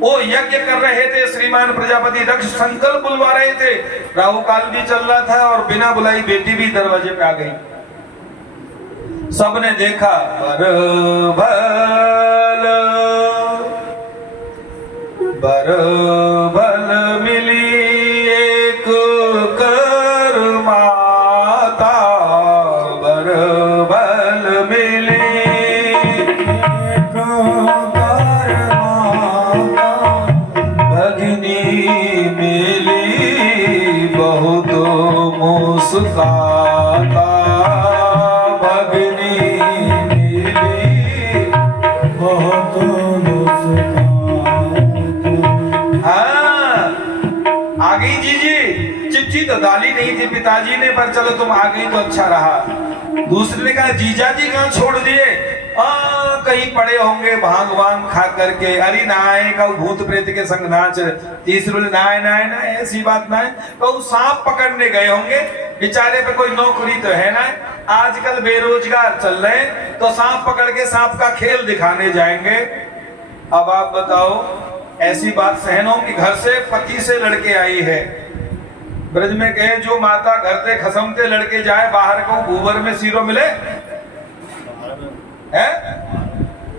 वो यज्ञ कर रहे थे, श्रीमान प्रजापति दक्ष संकल्प बुलवा रहे थे, राहु काल भी चल रहा था और बिना बुलाई बेटी भी दरवाजे पे आ गई। सबने देखा, बर बल मिली एक कर माता, बर बल मिली एक कर माता, भगिनी मिली बहुत मुस्काता, भगिनी मिली बहुत मुस्काता। हाँ, आ गई जीजी। चिट्ठी तो डाली नहीं थी पिताजी ने, पर चलो तुम आ गई तो अच्छा रहा। दूसरे ने कहा जीजा जी कहाँ छोड़ दिए? कहीं पड़े होंगे भांग वांग खा करके। अरे नाय का भूत प्रेत के संग नाच। तीसरे बोले नाय नाय नाय ऐसी बात ना है, तो सांप पकड़ने गए होंगे। बेचारे पे कोई नौकरी तो है ना, आजकल बेरोजगार चल रहे, तो सांप पकड़ के सांप का खेल दिखाने जाएंगे। अब आप बताओ, ऐसी बात सहन हो कि घर से पति से लड़के आई है। ब्रज में कहे जो माता घर से खसमते लड़के जाए बाहर को भूवर में सीरो मिले है?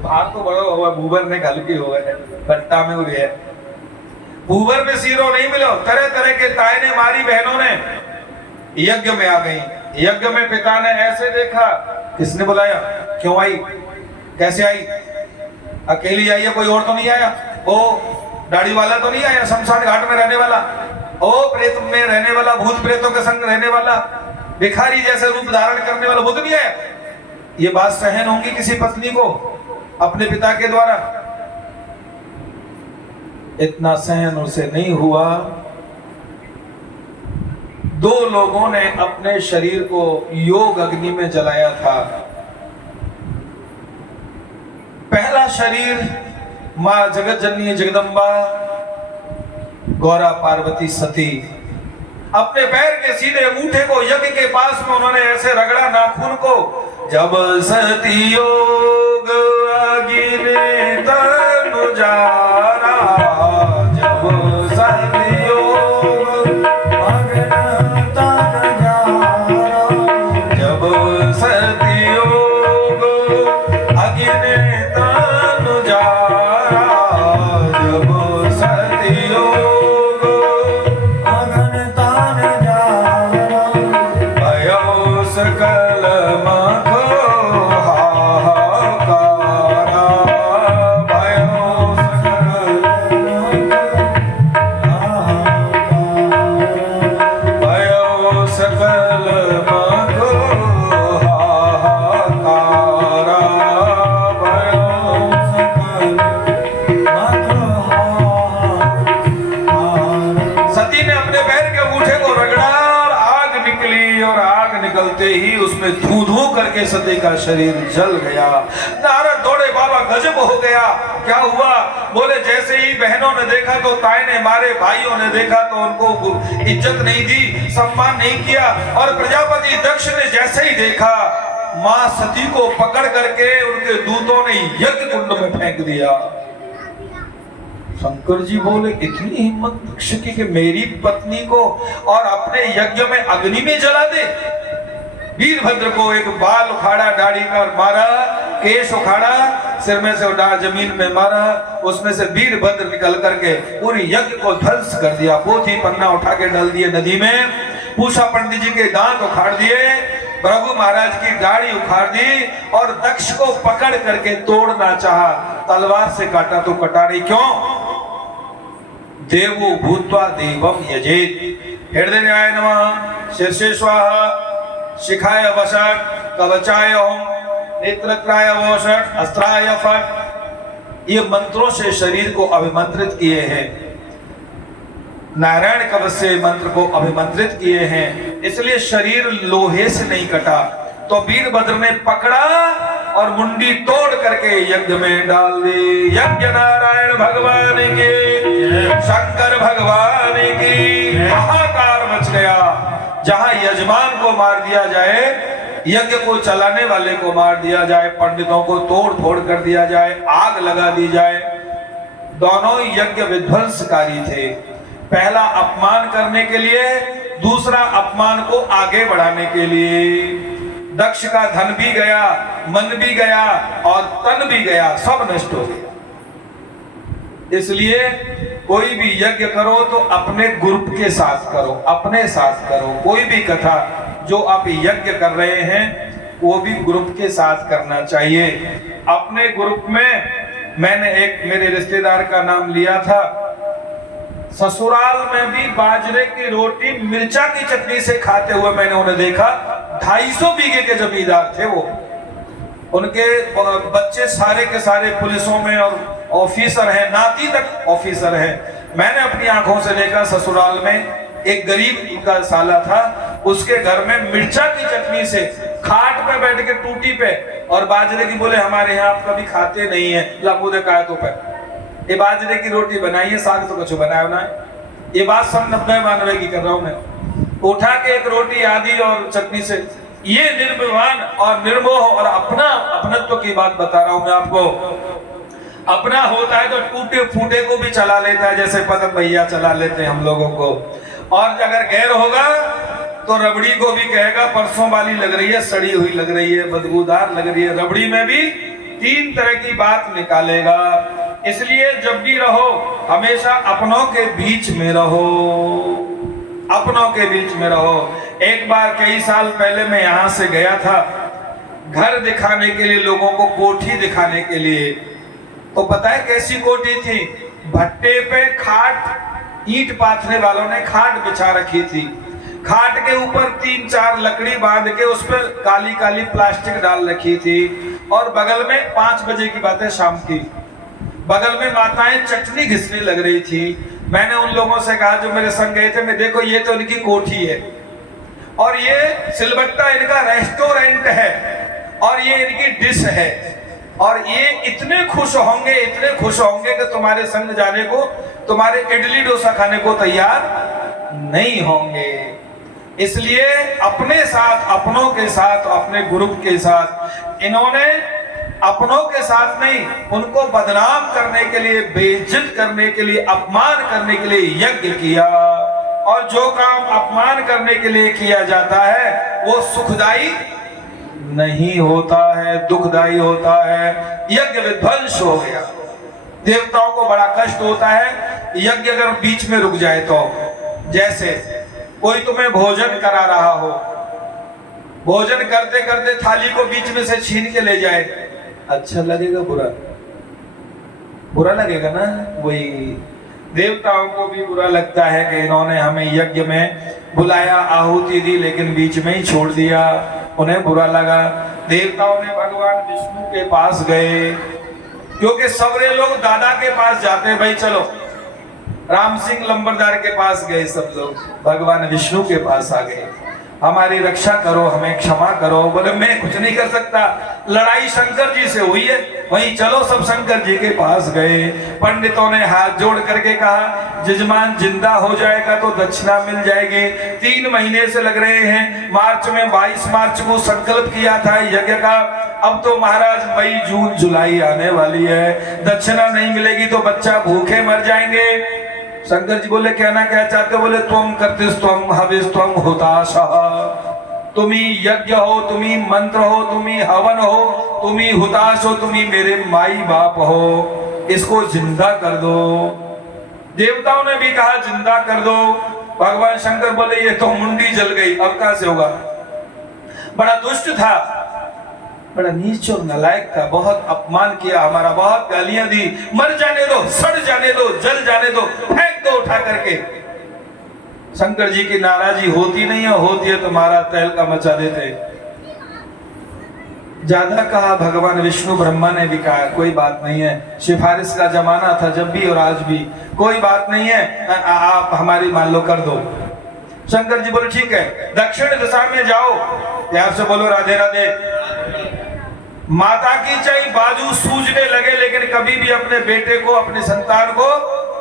बाहर तो बड़ा हुआ भूवर ने गलती हो गए पट्टा में उड़े है। भूवर में सीरो नहीं मिलो। तरह तरह के तायने मारी बहनों ने यज्ञ में आ गई। यज्ञ में पिता ने ऐसे देखा, किसने बुलाया, क्यों आई, कैसे आई, अकेली आई है, कोई और तो नहीं आया, ओ दाढ़ी वाला तो नहीं आया, शमशान घाट में रहने वाला, ओ प्रेत में रहने वाला, भूत प्रेतों के संग रहने वाला, भिखारी जैसे रूप धारण करने वाला, वो तो नहीं आया। ये बात सहन होगी किसी पत्नी को अपने पिता के द्वारा? इतना सहन उसे नहीं हुआ। दो लोगों ने अपने शरीर को योग अग्नि में जलाया था। पहला शरीर मां जगत जननी जगदम्बा गौरा पार्वती सती, अपने पैर के सीधे अंगूठे को यज्ञ के पास में उन्होंने ऐसे रगड़ा नाखून को। जब सती योग अग्नि तनु जारा, जब सती योग अग्नि तनु जारा, जब सती योग अग्नि तनु जारा, जब सती योग अग्नि तनु जारा, भयो सकल मखो हाहाकारा, भयो सकल भयो सकल मखो हाहाकारा, भयो सकल मखो हाहाकारा। सती ने अपने पैर के अंगूठे को रगड़ा और आग निकली, और आग निकलते ही उसमें धू धू करके सती का शरीर जल गया। नारद दौड़े, बाबा गजब हो गया, क्या हुआ? बोले जैसे ही बहनों ने देखा तो तायने मारे, भाइयों ने देखा तो उनको इज्जत नहीं दी, सम्मान नहीं किया, और प्रजापति दक्ष ने जैसे ही देखा मां सती को पकड़ करके उनके दूतों ने यज्ञ कुंड में फेंक दिया। शंकर जी बोले इतनी हिम्मत दक्ष की कि मेरी पत्नी को और अपने यज्ञ में अग्नि में जला दे। वीरभद्र को एक बाल उखाड़ा, दाढ़ी का मारा, केश उखाड़ा, सिर में से उड़ा जमीन में मारा, उसमें से वीरभद्र निकल करके पूरी यज्ञ को ध्वंस कर दिया। पोथी पन्ना उठा के डाल दिए नदी में, पूषा पंडित जी के दांत उखाड़ दिए, भृगु महाराज की दाढ़ी उखाड़ दी, और दक्ष को पकड़ करके तोड़ना चाहा, तलवार से काटा तो कटा नहीं। क्यों? देवो भूत्वा देवम यजेत। हृदय न्याय नमः, शीर्षे स्वाहा, शिखाय वषट्, कवचाय ओम, नेत्रत्राय वषट्, अस्त्राय फट्। ये मंत्रों से शरीर को अभिमंत्रित किए हैं। नारायण कवच से मंत्र को अभिमंत्रित किए हैं, इसलिए शरीर लोहे से नहीं कटा। तो वीरभद्र ने पकड़ा और मुंडी तोड़ करके यज्ञ में डाल दी। यज्ञ नारायण भगवान की, शंकर भगवान की, हाहाकार मच गया। जहां यजमान को मार दिया जाए, यज्ञ को चलाने वाले को मार दिया जाए, पंडितों को तोड़ फोड़ कर दिया जाए, आग लगा दी जाए। दोनों यज्ञ विध्वंसकारी थे। पहला अपमान करने के लिए, दूसरा अपमान को आगे बढ़ाने के लिए। दक्ष का धन भी गया, मन भी गया और तन भी गया, सब नष्ट हो गया। इसलिए कोई भी यज्ञ करो तो अपने ग्रुप के साथ करो, अपने साथ करो। कोई भी कथा जो आप यज्ञ कर रहे हैं वो भी ग्रुप के साथ करना चाहिए। अपने ग्रुप में मैंने एक मेरे रिश्तेदार का नाम लिया था, ससुराल में भी बाजरे की रोटी मिर्चा की चटनी से खाते हुए मैंने उन्हें देखा। 250 बीघे के जमींदार थे वो, उनके बच्चे सारे के सारे पुलिसों में और ऑफिसर हैं, नाती तक ऑफिसर हैं। मैंने अपनी आंखों से देखा ससुराल में एक गरीब का साला था, उसके घर में मिर्चा की चटनी से खाट पे बैठ के टूटी पे और बाजरे की, बोले हमारे यहाँ आप कभी खाते नहीं है, लामुदे कायतों पे ये बाजरे की रोटी बनाई है, साग तो कुछ बनाया ना। ये बात सन 90-92 की कर रहा हूं मैं। उठा के एक रोटी आदि और चटनी से, ये निर्विवान और निर्मोह और अपना अपनत्व की बात बता रहा हूं मैं आपको। अपना होता है तो टूटे फूटे को भी चला लेता है, जैसे पदम भैया चला लेते हैं हम लोगों को। और अगर गैर होगा तो रबड़ी को भी कहेगा परसों वाली लग रही है, सड़ी हुई लग रही है, बदबूदार लग रही है। रबड़ी में भी 3 तरह की बात निकालेगा। इसलिए जब भी रहो हमेशा अपनों के बीच में रहो, अपनों के बीच में रहो। एक बार कई साल पहले मैं यहाँ से गया था घर दिखाने के लिए, लोगों को कोठी दिखाने के लिए। तो पता है कैसी कोठी थी? भट्टे पे खाट, ईंट पाथने वालों ने खाट बिछा रखी थी। खाट के ऊपर 3-4 लकड़ी बांध के उस पर काली काली प्लास्टिक डाल रखी थी। और बगल में 5 बजे की बात है शाम की, बगल में माताएं चटनी घिसने लग रही थी। मैंने उन लोगों से कहा जो मेरे संग गए थे, मैं देखो ये तो इनकी कोठी है और ये सिलबट्टा इनका रेस्टोरेंट है और ये इनकी डिश है, और ये इतने खुश होंगे, इतने खुश होंगे कि तुम्हारे संग जाने को, तुम्हारे इडली डोसा खाने को तैयार नहीं होंगे। इसलिए अपने साथ, अपनों के साथ, अपने ग्रुप के साथ, इन्होंने अपनों के साथ नहीं, उनको बदनाम करने के लिए, बेइज्जत करने के लिए, अपमान करने के लिए यज्ञ किया। और जो काम अपमान करने के लिए किया जाता है वो सुखदायी नहीं होता है, दुखदायी होता है। यज्ञ विध्वंस हो गया, देवताओं को बड़ा कष्ट होता है यज्ञ अगर बीच में रुक जाए तो। जैसे कोई तुम्हें भोजन करा रहा हो, भोजन करते करते थाली को बीच में से छीन के ले जाए, अच्छा लगेगा? बुरा लगेगा ना। वही देवताओं को भी बुरा लगता है कि इन्होंने हमें यज्ञ में बुलाया, आहुति दी, लेकिन बीच में ही छोड़ दिया। उन्हें बुरा लगा। देवताओं ने भगवान विष्णु के पास गए, क्योंकि सबरे लोग दादा के पास जाते हैं, भाई चलो राम सिंह लंबरदार के पास गए सब लोग, भगवान विष्णु के पास आ गए, हमारी रक्षा करो, हमें क्षमा करो। बोले मैं कुछ नहीं कर सकता, लड़ाई शंकर जी से हुई है, वहीं चलो। सब शंकर जी के पास गए। पंडितों ने हाथ जोड़ करके कहा जजमान जिंदा हो जाएगा तो दक्षिणा मिल जाएगी। 3 महीने से लग रहे हैं, मार्च में 22 मार्च को संकल्प किया था यज्ञ का, अब तो महाराज मई जून जुलाई आने वाली है, दक्षिणा नहीं मिलेगी तो बच्चा भूखे मर जाएंगे। शंकर जी बोले कहना क्या चाहते हो? बोले त्वम कर्तिस्त्वम हविस्त्वम हुताशः, तुम ही यज्ञ हो, तुम ही मंत्र हो, तुम ही हवन हो, तुम ही हुताश हो, तुम ही मेरे माई बाप हो, इसको जिंदा कर दो। देवताओं ने भी कहा जिंदा कर दो। भगवान शंकर बोले ये तो मुंडी जल गई, अब कहां से होगा? बड़ा दुष्ट था, बड़ा नीच और नालायक था, बहुत अपमान किया हमारा, बहुत गालियां दी, मर जाने दो, सड़ जाने दो, जल जाने दो, फेंक दो उठा करके। शंकर जी की नाराजगी होती नहीं है, होती है तो महाराज तहलका मचा देते। ज्यादा कहा भगवान विष्णु, ब्रह्मा ने भी कहा कोई बात नहीं है, सिफारिश का जमाना था जब भी और आज भी, कोई बात नहीं है, आप हमारी मान लो कर दो। शंकर जी बोले ठीक है, दक्षिण दिशा में जाओ, प्यार से बोलो राधे राधे। माता की चाहे बाजू सूजने लगे, लेकिन कभी भी अपने बेटे को, अपने संतान को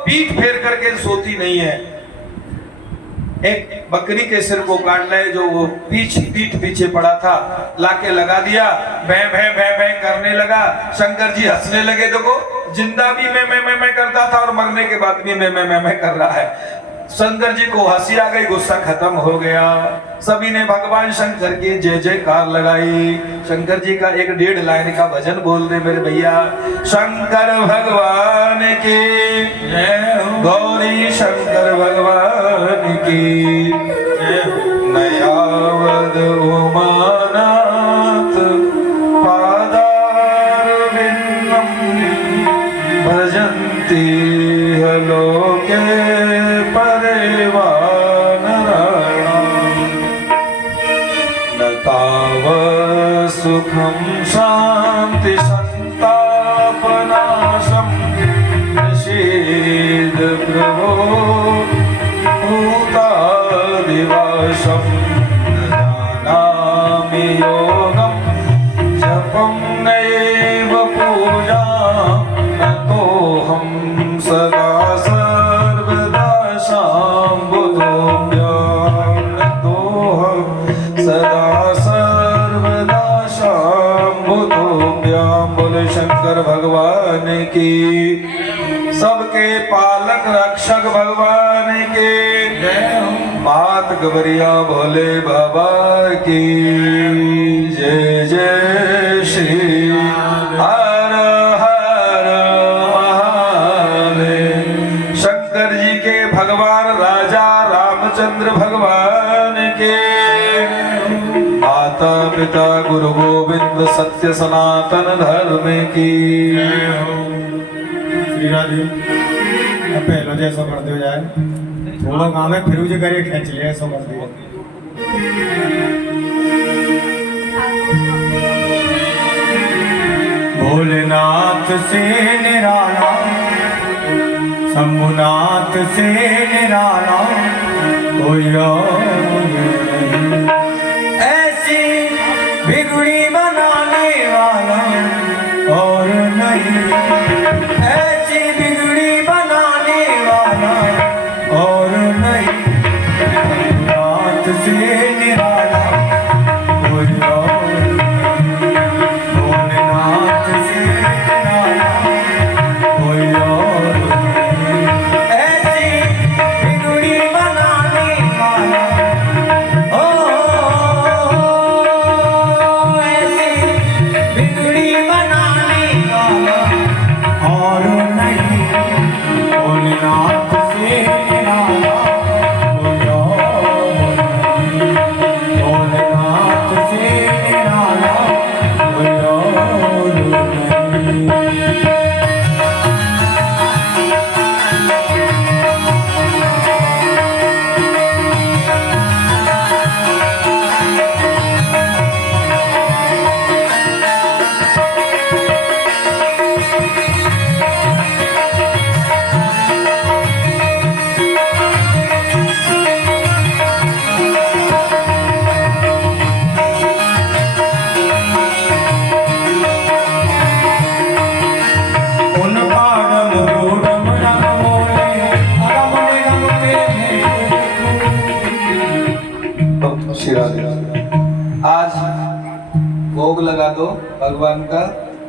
पीठ फेर करके सोती नहीं है। एक बकरी के सिर को काट ले, जो वो पीठ पीछे पड़ा था, लाके लगा दिया, भै भै भै भै करने लगा। शंकर जी हंसने लगे, देखो जिंदा भी मैं करता था और मरने के बाद भी मैं कर रहा है। शंकर जी को हंसी आ गई, गुस्सा खत्म हो गया। सभी ने भगवान शंकर की जय जयकार लगाई। शंकर जी का एक 1.5 लाइन का भजन बोल दे मेरे भैया। शंकर भगवान की जय हो, गौरी शंकर भगवान की जय हो। नयावद उमानाथ पादार विन्नम भजन्ति लोके परिवार न ताव सुखम शांति संतापनाशम निषेध प्रभो भूतादिवासम न जानामि योगम जपम नैव पूजा न तोहम सदा सर्वदा शाम्बुदोऽभ्यां न तोहम सदा सर्वदा शाम्बुदोऽभ्यां। बोले शंकर भगवान की, सबके पालक रक्षक भगवान के जय हो। मात गवरिया भोले बाबा की जय जय श्री हर हर महादेव। शंकर जी के भगवान राजा रामचंद्र भगवान के, माता पिता गुरु गोविंद सत्य सनातन धर्म की जय हो। श्री राधे पहले जैसा कर दो जाए, थोड़ा काम है फिर उसे करके खींच ले, ऐसा कर दिया। भोलेनाथ से निराला, शंभुनाथ से निराला कोई और नहीं। ऐसी बिगड़ी बनाने वाला और नहीं, ऐसी बिगड़ी बनाने वाला और नहीं। नाथ से निराला कोई और नहीं, भोलेनाथ से निराला कोई और नहीं। ऐसी बिगड़ी बनाने वाला ओ, ऐसी बिगड़ी बनाने वाला और नहीं। भोलेनाथ से निराला कोई और नहीं, भोलेनाथ से निराला कोई और नहीं। आज भोग लगा दो भगवान का,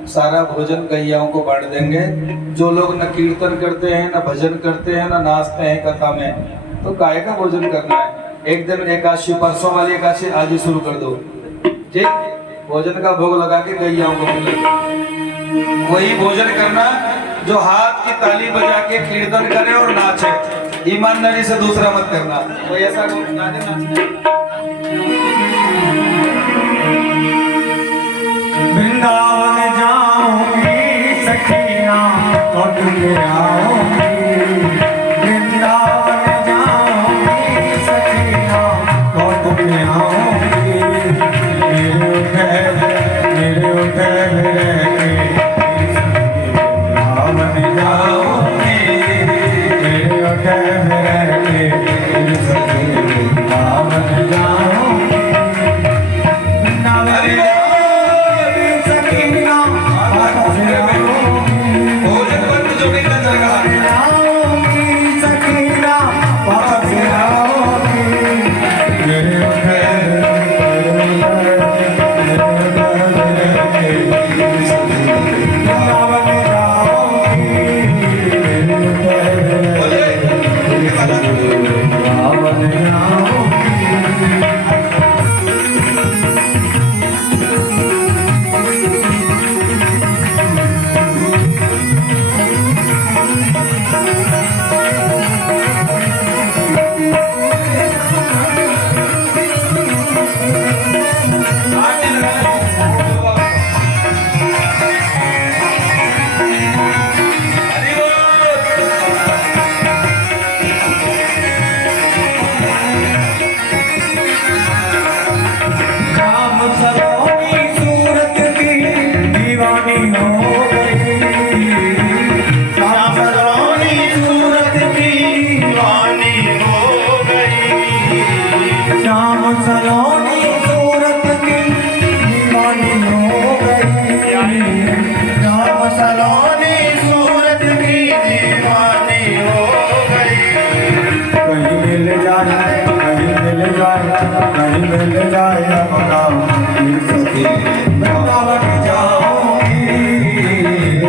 सारा भोजन गैयाओं को बांट देंगे। जो लोग न कीर्तन करते हैं, न भजन करते हैं, न नाचते हैं कथा में, तो काय का भोजन करना है। एक दिन एकादशी, परसों वाली एकादशी आज ही शुरू कर दो जी। भोजन का भोग लगा के गैयाओं को मिलेगा। वही भोजन करना जो हाथ की ताली बजा के कीर्तन करे और नाचे। ईमानदारी से दूसरा मत करना। कोई ऐसा गाने नाचने वृंदावन जाऊंगी सखियां लौट के आऊंगी, वृंदावन जाऊंगी सखियां लौट के आऊंगी। मेरे उठे मेरे वृंदावन जाऊंगी, मेरे उठे मेरे वृंदावन जाऊंगी। सलोनी सूरत की दीवानी हो गई। राम सलोनी सूरत की दीवानी हो गई। कहीं मिल जाए कहीं मिल जाए कहीं मिल जाए अपना सखी वृंदावन जाऊंगी।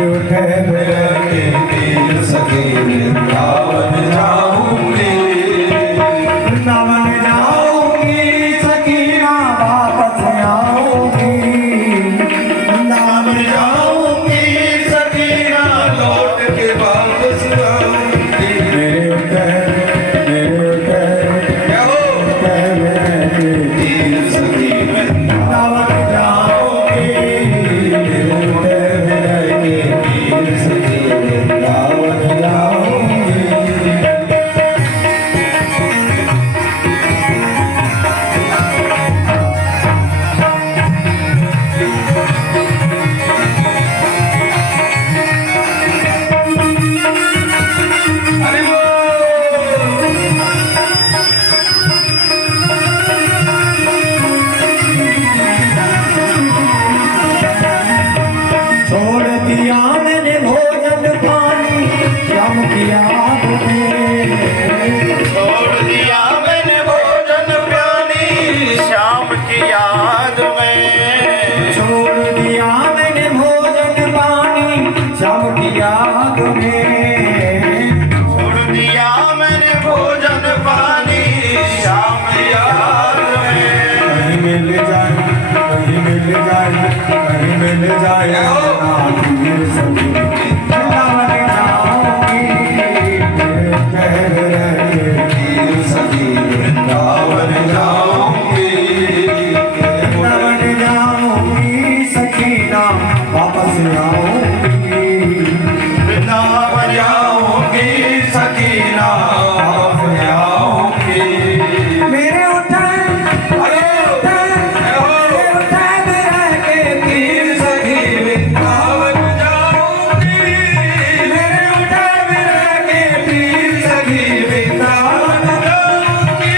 उठे मेरे पीर सखी वृंदावन जाऊंगी। वृंदावन जाऊंगी सखीना वापस आऊंगी। वृंदावन जाऊंगी सखीना लौट के वापस आऊंगी। मेरे पीर सखी वृंदावन जाऊंगी। पीर सखी वृंदावन जाऊंगी। अरे वो छोड़ दिया मैंने भोजन पानी श्याम की याद में। छोड़ दिया मैंने भोजन पानी शाम की याद में। छोड़ दिया मैंने भोजन पानी श्याम की याद में। छोड़ दिया मैंने भोजन पानी शाम की याद में। कहीं मिल जाए कहीं मिल जाए कहीं मिल जाए पीर सखी वृंदावन जाऊंगी। कह रहे पीर सखी वृंदावन जाऊंगी। वृंदावन जाऊंगी सखीना वापस आऊंगी। वृंदावन जाऊंगी सखीना वापस आऊंगी। मेरे उठाए अरे मेरे उठाए मेरा के पीर सखी वृंदावन जाऊंगी। मेरे उठाए मेरा के पीर सखी वृंदावन जाऊंगी।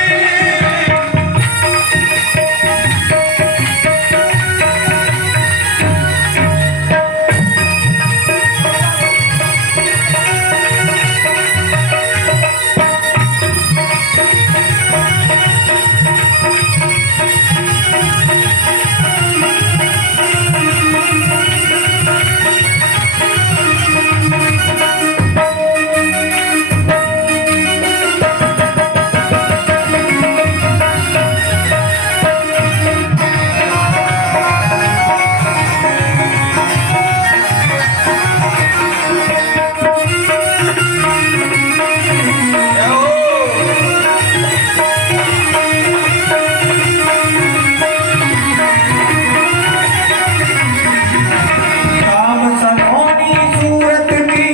राम सलोनी सूरत की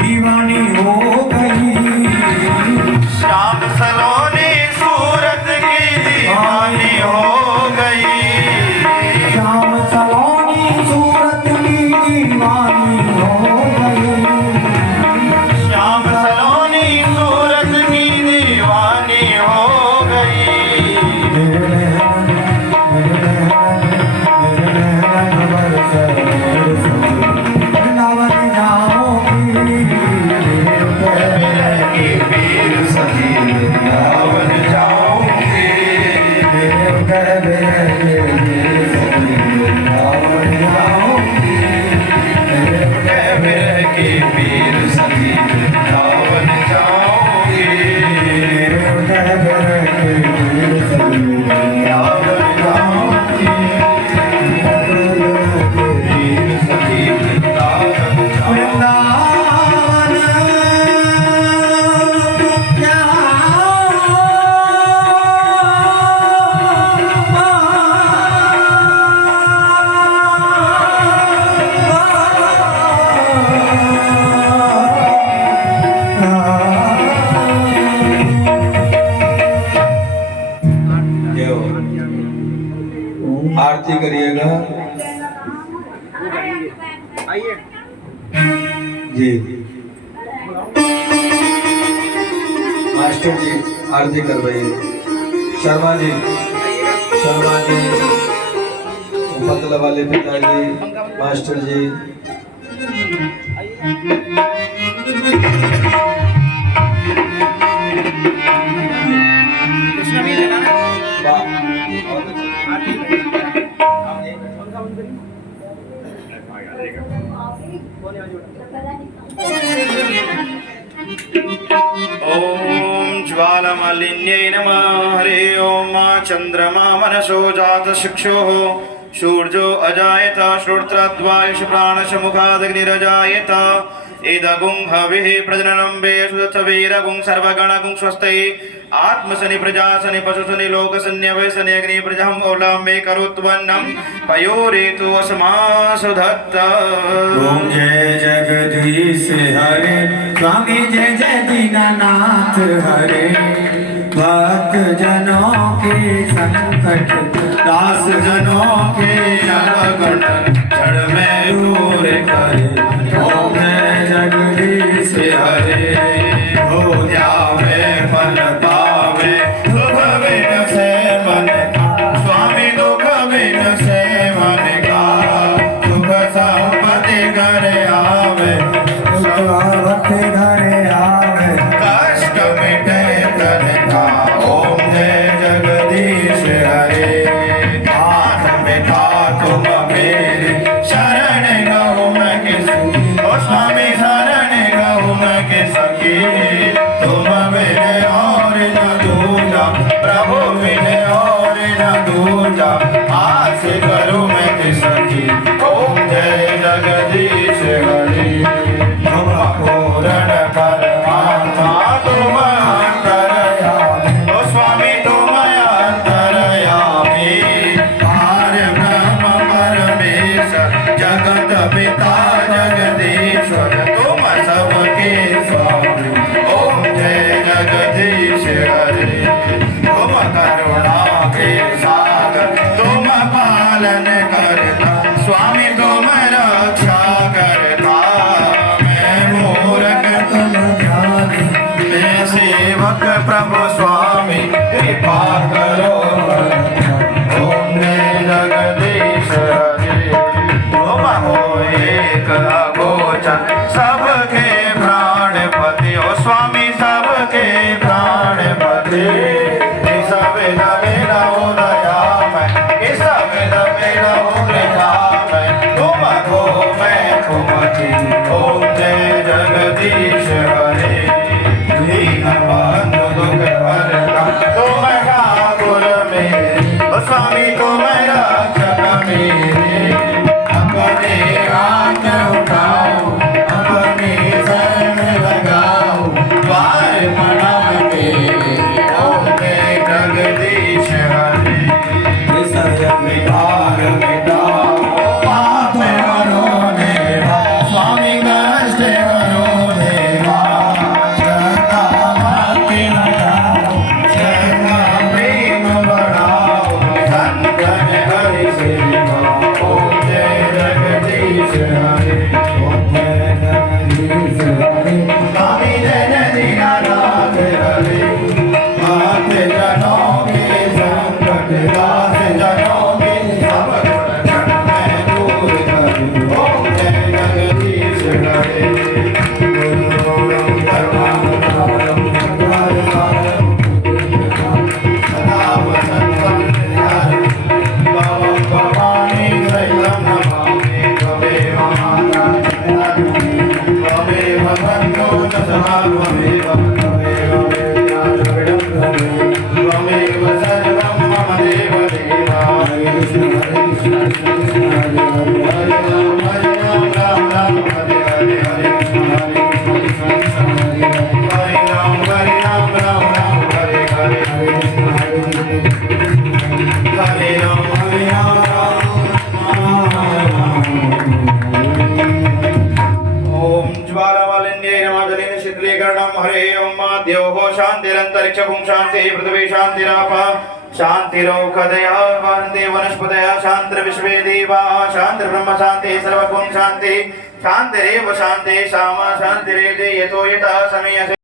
दीवानी हो गई। शाम सलोनी सूरत की दीवानी हो गई। श्याम सलोनी सूरत की दीवानी हो गई। श्याम सलोनी सूरत की दीवानी हो गई। मेरे नैन बरसे मेरे सखी वृंदावन जाऊंगी। पीर सखी वृंदावन जाऊंगी। मेरे कहबे मेरे सखी वृंदावन जाऊंगी। मेरे के पीर सखी वृंदावन जाऊंगी। मेरे कहबे मेरे सखी वृंदावन जाऊंगी। पीर सखी वृंदावन जाऊंगी। आरती करिएगा जी। मास्टर जी आरती करवाइए। शर्मा जी शर्मा जी, पतला वाले पिताजी, मास्टर जी, ओम ज्वालामालिन्यै नमः। हरे ओम चंद्रमा मनसो जात शिक्षो सूर्यो अजायत श्रोत्रद्वायुष प्राणश मुखादग्निरजायत इदगुं हविः प्रजननं वे सुतवीरगुं सर्वगणगुं स्वस्ति आत्मसनि प्रजासनि पशुसनि लोकसन्य वैसनि अग्नि प्रजहं ओलं मे करोत्वन्नं पयोरेतु असमासु धत्त। ओम जय जगदीश हरे स्वामी जय जय दीनानाथ हरे भक्त जनों के संकट दास जनों के अवगण जड़ में दूर करे। ओम जय जगदीश हरे हो ध्यावे फल पावे दुख बिन से मन का स्वामी दुख बिन से मन का सुख संपत्ति घर आवे संपत्ति घर आवे कष्ट मिटे तन का। ओम जय जगदीश हरे हाथ मिठा तुम मेरे शरण गहु मैं किसी ओ स्वामी शरण गहु मैं किसकी तुम मेरे और न दूजा प्रभु मेरे और न दूजा आस करूं मैं किसकी। ओम जय जगदीश हरे तुम पूर्ण परमात्मा तुम अंतर्यामी ओ स्वामी तुम अंतर्यामी पार ब्रह्म परमेश्वर जगत पिता जगदीश्वर तुम सबके स्वामी। ओम जय जगदीश हरे तुम करुणा के सागर तुम पालन करता स्वामी तुम रक्षा करता। मैं मूर्ख तुम ज्ञानी मैं सेवक प्रभु स्वामी कृपा करो। ओम जय जगदीश हरे तुम हो एक अगोचर सबके प्राणपति ओ स्वामी सबके प्राणपति इस वेद मेरा हो दया मैं इस वेद मेरा हो दया मैं तुम को मैं तुमकी। ओम जय जगदीश हरे दीन बंधु दुख हरता तुम ठाकुर मेरे ओ स्वामी तुम रक्षक मेरे अपने हाथ उठाओ अपने शरण लगाओ द्वार प्रणाम मेरे। ओम जय जगदीश हरे विषय विकार मिटाओ पाप हरो देवा स्वामी कष्ट हरो देवा श्रद्धा भक्ति लगाओ श्रद्धा प्रेम बढ़ाओ संतन हरि सेवा। ओम जय जगदीश हरे ओम जय जगदीश हरे स्वामी जय दीनानाथ हरे भक्त जनों के संकट दास जनों के सब गुण मैं दूर करूं। ओम जय जगदीश हरे गुरु परमात्मारं द्वारपालम् सदा वसन्तं हृदयारं भवं भवानी शैलं नमामि त्वमेव माता त्वमेव बन्धो च सदा त्वमेव त्वमेव सर्वं मम देव देवा। हरे कृष्ण हरे राम राम हरे हरे हरे कृष्ण हरे राम राम हरे हरे हरे राम ओम ज्वालामालिन्यै नमः। जलेन शीतलीकरणं हरे ओम द्योः शान्तिरन्तरिक्षं शान्तिः पृथिवी शान्तिरापः शान्तिरौषधयः वहन्ति वनस्पतयः शान्तिर्विश्वे देवाः शान्तिर्ब्रह्म शान्तिः सर्वगुण शान्तिः शान्तिरेव शान्तिः सामा शान्तिरेधि यतो यतः समय